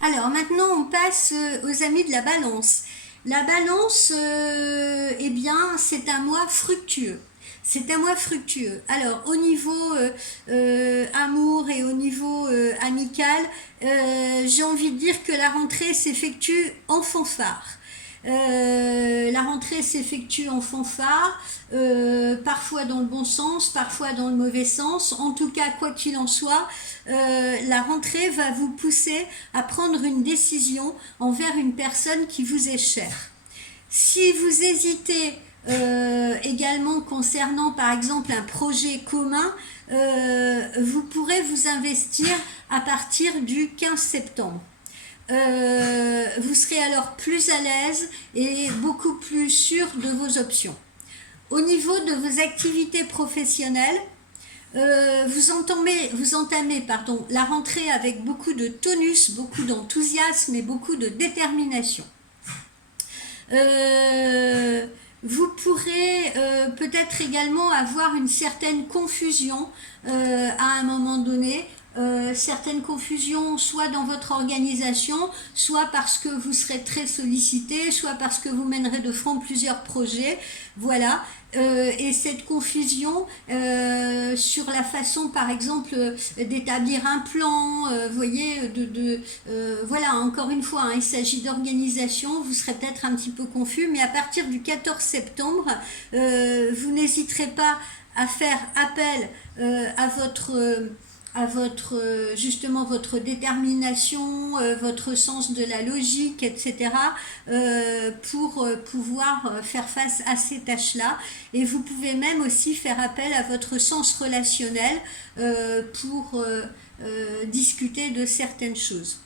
Alors maintenant, on passe aux amis de la balance. La balance, eh bien, c'est un mois fructueux. C'est un mois fructueux. Alors, au niveau amour et au niveau amical, j'ai envie de dire que la rentrée s'effectue en fanfare. La rentrée s'effectue en fanfare, parfois dans le bon sens, parfois dans le mauvais sens. En tout cas, quoi qu'il en soit, la rentrée va vous pousser à prendre une décision envers une personne qui vous est chère. Si vous hésitez également concernant par exemple un projet commun, vous pourrez vous investir à partir du 15 septembre. Vous serez alors plus à l'aise et beaucoup plus sûr de vos options. Au niveau de vos activités professionnelles, vous entamez la rentrée avec beaucoup de tonus, beaucoup d'enthousiasme et beaucoup de détermination. Euh, Vous pourrez peut-être également avoir une certaine confusion à un moment donné. Certaines confusions soit dans votre organisation, soit parce que vous serez très sollicité, soit parce que vous mènerez de front plusieurs projets. Voilà. Et cette confusion sur la façon, par exemple, d'établir un plan, voyez, voilà, encore une fois, hein, il s'agit d'organisation, vous serez peut-être un petit peu confus, mais à partir du 14 septembre, vous n'hésiterez pas à faire appel à votre justement votre détermination, votre sens de la logique, etc. Pour pouvoir faire face à ces tâches-là. Et vous pouvez même aussi faire appel à votre sens relationnel pour discuter de certaines choses.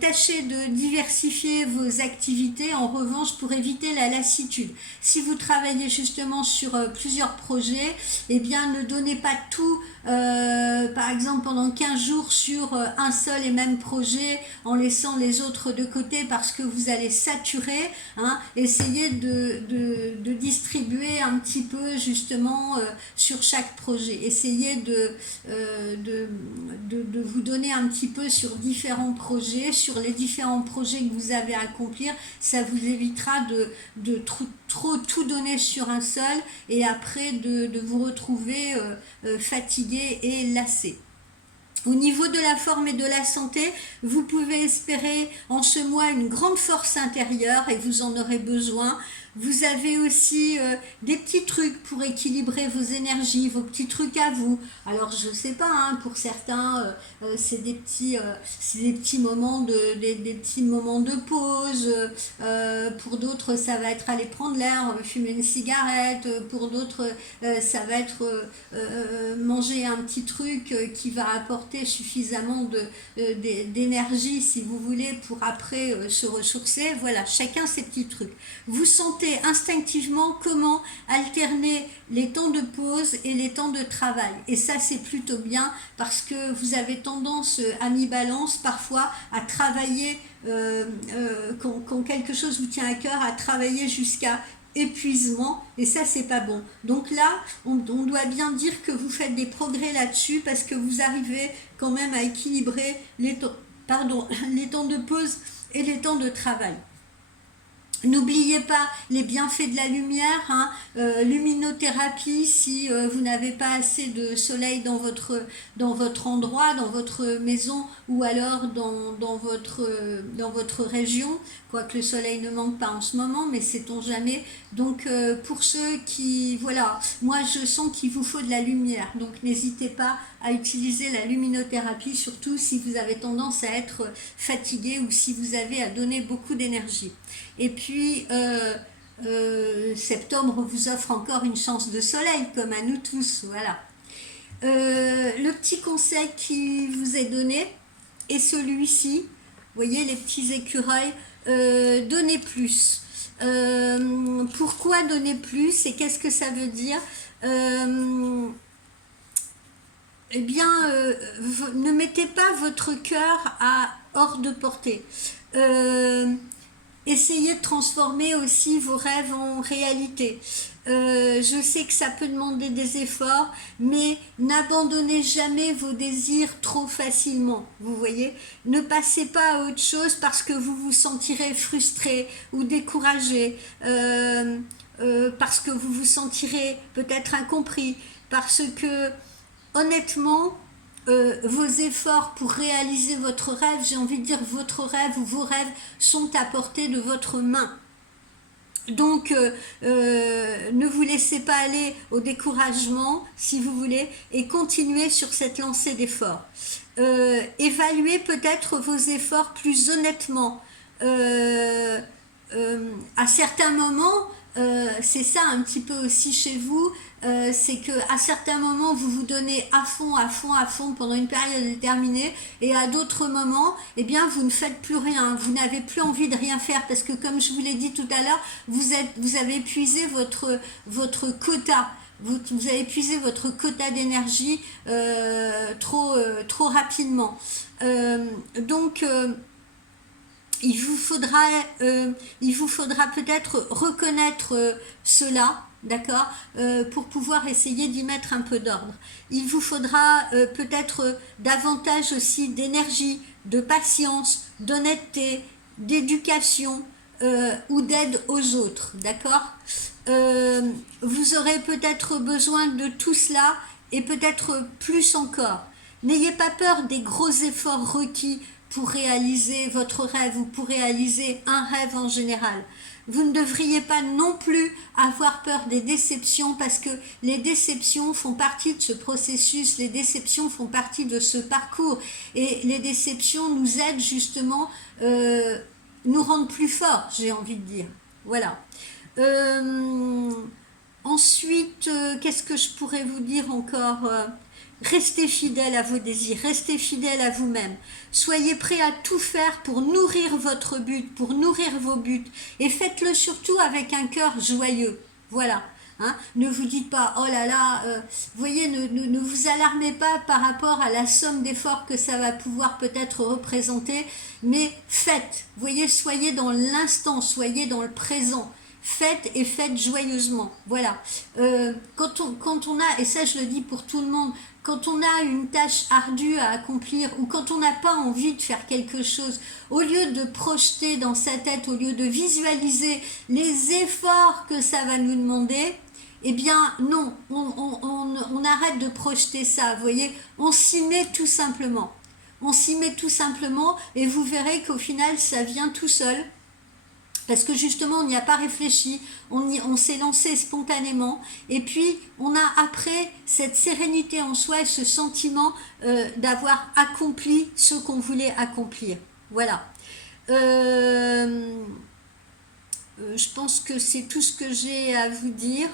Tâchez de diversifier vos activités en revanche pour éviter la lassitude. Si vous travaillez justement sur plusieurs projets, eh bien ne donnez pas tout, par exemple pendant 15 jours sur un seul et même projet en laissant les autres de côté parce que vous allez saturer. Hein. Essayez de distribuer un petit peu justement sur chaque projet. Essayez de vous donner un petit peu sur différents projets, sur les différents projets que vous avez à accomplir. Ça vous évitera de trop tout donner sur un seul et après de vous retrouver fatigué et lassé. Au niveau de la forme et de la santé, vous pouvez espérer en ce mois une grande force intérieure et vous en aurez besoin. Vous avez aussi des petits trucs pour équilibrer vos énergies, vos petits trucs à vous. Alors je sais pas, hein, pour certains c'est des petits moments des petits moments de pause. Pour d'autres ça va être aller prendre l'air, fumer une cigarette. Pour d'autres ça va être manger un petit truc qui va apporter suffisamment d'énergie si vous voulez pour après se ressourcer. Voilà, chacun ses petits trucs. Vous sentez instinctivement comment alterner les temps de pause et les temps de travail. Et ça, c'est plutôt bien parce que vous avez tendance, à mi-balance, parfois à travailler, quand quelque chose vous tient à cœur, à travailler jusqu'à épuisement et ça c'est pas bon. Donc là on doit bien dire que vous faites des progrès là-dessus parce que vous arrivez quand même à équilibrer les temps de pause et les temps de travail. N'oubliez pas les bienfaits de la lumière, hein, luminothérapie si vous n'avez pas assez de soleil dans votre endroit, dans votre maison ou alors dans votre région, quoique le soleil ne manque pas en ce moment, mais sait-on jamais. Donc pour ceux qui, voilà, moi je sens qu'il vous faut de la lumière, donc n'hésitez pas à utiliser la luminothérapie, surtout si vous avez tendance à être fatigué ou si vous avez à donner beaucoup d'énergie. Et puis, septembre vous offre encore une chance de soleil, comme à nous tous. Voilà. Le petit conseil qui vous est donné est celui-ci. Vous voyez, les petits écureuils, donnez plus. Pourquoi donner plus et qu'est-ce que ça veut dire? Eh bien, ne mettez pas votre cœur à hors de portée. Essayez de transformer aussi vos rêves en réalité. Je sais que ça peut demander des efforts, mais n'abandonnez jamais vos désirs trop facilement, vous voyez. Ne passez pas à autre chose parce que vous vous sentirez frustré ou découragé, parce que vous vous sentirez peut-être incompris, parce que honnêtement, vos efforts pour réaliser votre rêve, j'ai envie de dire votre rêve ou vos rêves sont à portée de votre main. Donc, ne vous laissez pas aller au découragement, si vous voulez, et continuez sur cette lancée d'efforts. Évaluez peut-être vos efforts plus honnêtement. À certains moments, c'est ça un petit peu aussi chez vous, c'est que à certains moments vous vous donnez à fond, à fond, à fond pendant une période déterminée, et à d'autres moments, eh bien vous ne faites plus rien, vous n'avez plus envie de rien faire parce que comme je vous l'ai dit tout à l'heure, vous avez épuisé votre quota. Vous avez épuisé votre quota d'énergie trop rapidement. Donc il vous faudra peut-être reconnaître cela, d'accord, pour pouvoir essayer d'y mettre un peu d'ordre. Il vous faudra peut-être davantage aussi d'énergie, de patience, d'honnêteté, d'éducation ou d'aide aux autres, d'accord. Vous aurez peut-être besoin de tout cela et peut-être plus encore. N'ayez pas peur des gros efforts requis pour réaliser votre rêve ou pour réaliser un rêve en général. Vous ne devriez pas non plus avoir peur des déceptions parce que les déceptions font partie de ce processus, les déceptions font partie de ce parcours et les déceptions nous aident justement, nous rendent plus forts, j'ai envie de dire. Voilà. Ensuite, qu'est-ce que je pourrais vous dire encore ? Restez fidèle à vos désirs, restez fidèle à vous-même. Soyez prêt à tout faire pour nourrir votre but, pour nourrir vos buts. Et faites-le surtout avec un cœur joyeux. Voilà. Hein, ne vous dites pas, oh là là, voyez, ne vous alarmez pas par rapport à la somme d'efforts que ça va pouvoir peut-être représenter, mais faites. Voyez, soyez dans l'instant, soyez dans le présent. Faites et faites joyeusement. Voilà. Quand on a, et ça je le dis pour tout le monde, quand on a une tâche ardue à accomplir ou quand on n'a pas envie de faire quelque chose, au lieu de projeter dans sa tête, au lieu de visualiser les efforts que ça va nous demander, eh bien non, on arrête de projeter ça, vous voyez, on s'y met tout simplement. On s'y met tout simplement et vous verrez qu'au final ça vient tout seul. Parce que justement, on n'y a pas réfléchi, on s'est lancé spontanément, et puis on a après cette sérénité en soi et ce sentiment d'avoir accompli ce qu'on voulait accomplir. Voilà. Je pense que c'est tout ce que j'ai à vous dire.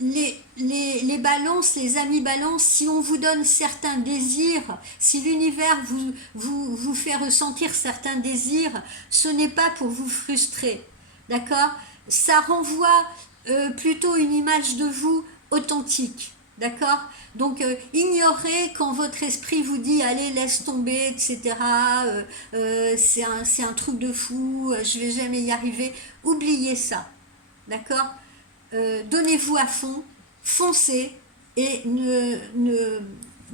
Les balances, les amis balances, si on vous donne certains désirs, si l'univers vous fait ressentir certains désirs, ce n'est pas pour vous frustrer, d'accord? Ça renvoie plutôt une image de vous authentique, d'accord? Donc ignorez quand votre esprit vous dit allez laisse tomber, etc. C'est un truc de fou, je vais jamais y arriver. Oubliez ça, d'accord? Donnez-vous à fond, foncez et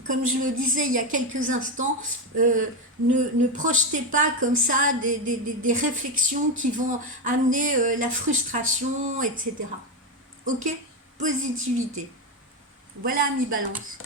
comme je le disais il y a quelques instants, ne projetez pas comme ça des réflexions qui vont amener la frustration, etc. Ok? Positivité. Voilà, mi balance.